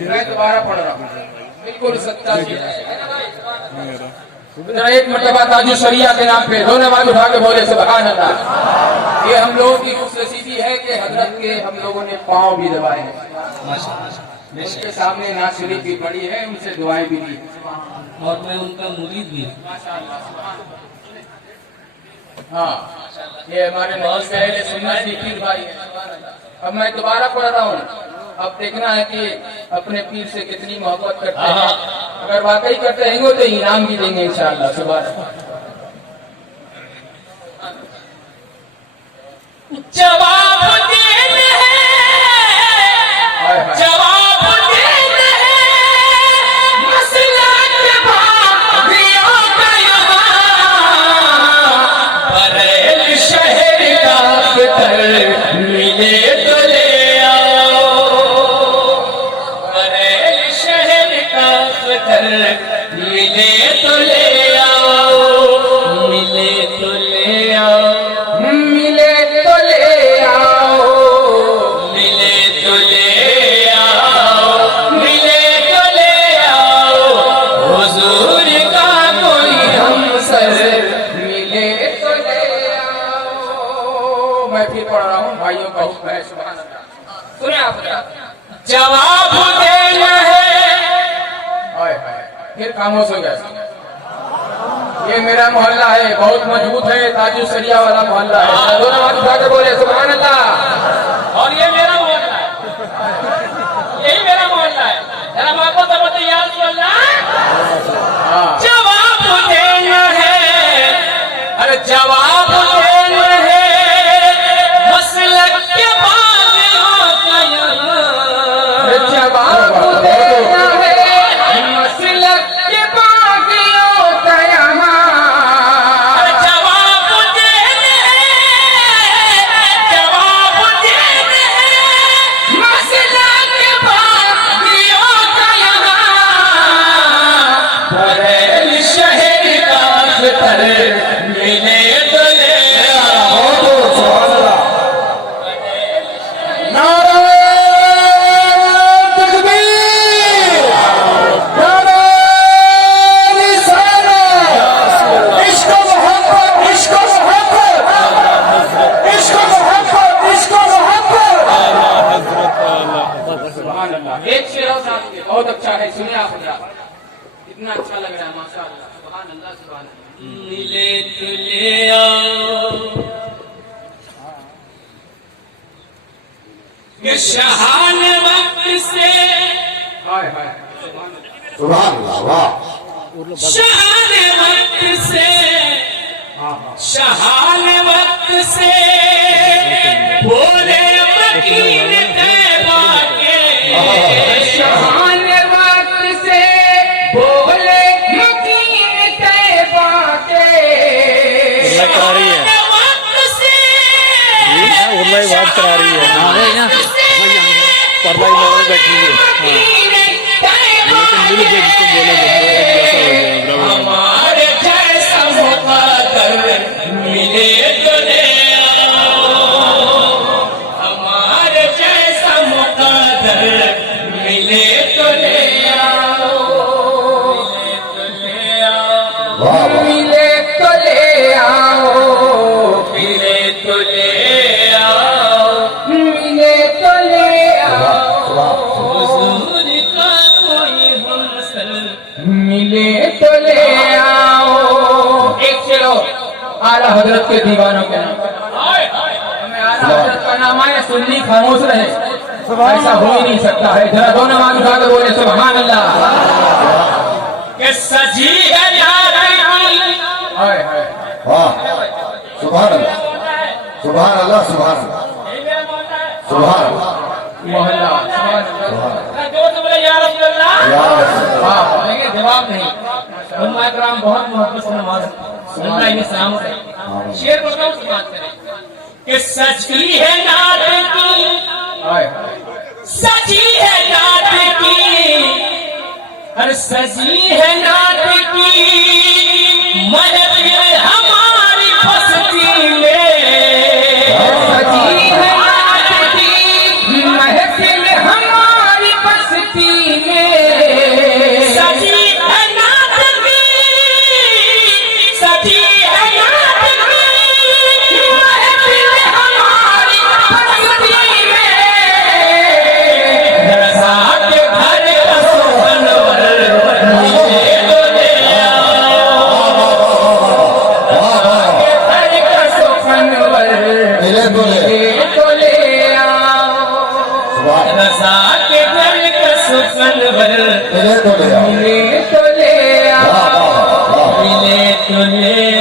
मैं दोबारा पढ़ रहा हूँ, बिल्कुल सच्चा चीज है। एक मरतबा ताजु शरिया के नाम पे दोनों नमाज उठा के बोले सुभान अल्लाह। ये हम लोगों की खुशनसीबी है कि हजरत के हम लोगों ने पाँव भी दबाए हैं, उनके सामने नाज शरीफ भी पड़ी है, उनसे दुआएं भी दी और मैं उनका मुरीद भी। हाँ, ये हमारे बहुत पहले सुन्नत की पीर भाई है। अब मैं दोबारा पढ़ रहा हूँ, अब देखना है कि अपने पीर से कितनी मोहब्बत करते हैं। अगर वाकई करते रहेंगे तो इनाम भी देंगे इंशाअल्लाह। सुभान जवाब देना है, जवाब देना है, मसला के भाइयों का यहाँ बरेल शहर का फितर मिले तो ले आओ, बरेल शहर का फितर मिले तो ले आओ, मिले तो ले आओ, मिले तो ले आओ, मिले तो ले आओ, मिले तो ले आओ, हुजूर का कोई हमसर मिले तो ले आओ। मैं फिर पढ़ रहा हूँ, भाइयों का हुक्म है। सुभान अल्लाह। सुने आपने? जवाब देना है। हाय हाय, फिर खामोश हो गया। ये मेरा मोहल्ला है, बहुत मजबूत है, ताजु सरिया वाला मोहल्ला है। दोनों हाथ उठा के बोले सुभान अल्लाह। और ये मेरा मोहल्ला है, यही मेरा मोहल्ला है। जरा बाबा तो बताइए हाँ, जवाब देना है, अरे जवाब देना है, मसलक के बागियों का यहाँ जवाब देना है, मसलक के बागियों का यहाँ। अरे जवाब देना है, जवाब देना है, मसलक के बागियों का यहाँ बरेल शहर का फितर मिले तो ले आओ। सुभान अल्लाह। एक शेर और साथ में, बहुत अच्छा है, सुनिए आप हज़रात। इतना अच्छा लग रहा है माशाअल्लाह। सुभान अल्लाह, सुभान अल्लाह। मिले तो ले आओ, ये शहान वक्त से, हाय हाय, सुभान अल्लाह, वाह। शहान वक्त से, शहान वक्त से बोले मकीन तैबा के, शहान वक्त से बोले मकीन तैबा के। शहान वक्त से, उर्ला ही बात करा रही है पर्दा ही लगा बैठी है। लेकिन मिल गए जिसको बोले हमारे जैसा मुक़द्दर मिले तो ले आओ, हमारे जैसा मुक़द्दर मिले तो ले आओ, मिले तो ले आओ, वाह वाह। मिले तो ले आओ, मिले तो ले आओ, मिले तो ले आओ, हुजूर का कोई हमसर मिले तो ले आओ। एक चलो आला हजरत के दीवानों के नाम। हमें आला हजरत का नाम आए, सुन्नी खामोश रहे, ऐसा हो ही नहीं सकता है। जरा दो नमाज उठा कर बोले सुभान अल्लाह। के सजी है यारी, हाय हाय, वाह। सुभान अल्लाह, सुभान अल्लाह, सुभान अल्लाह, सुभान अल्लाह। मोहल्ला सुभान अल्लाह। जोर से बोले या रसूल अल्लाह। या रसूल। हाँ, लेकिन जवाब नहीं। उम्मा इकराम बहुत मोहब्बत से नमाज अल्लाह इन्हें सलामत है। शेर को कौन सी बात करें कि सजी है नात की, हाय सजी है नात की, हर सजी है नात की महफिल हमारी बस्ती में, सजी है नात की महफिल हमारी बस्ती तो ले मिले तो ले आओ सुभान रजा के घर का सुखनवर मिले तो ले आओ मिले तो ले वाह आओ वाह वाह मिले तो ले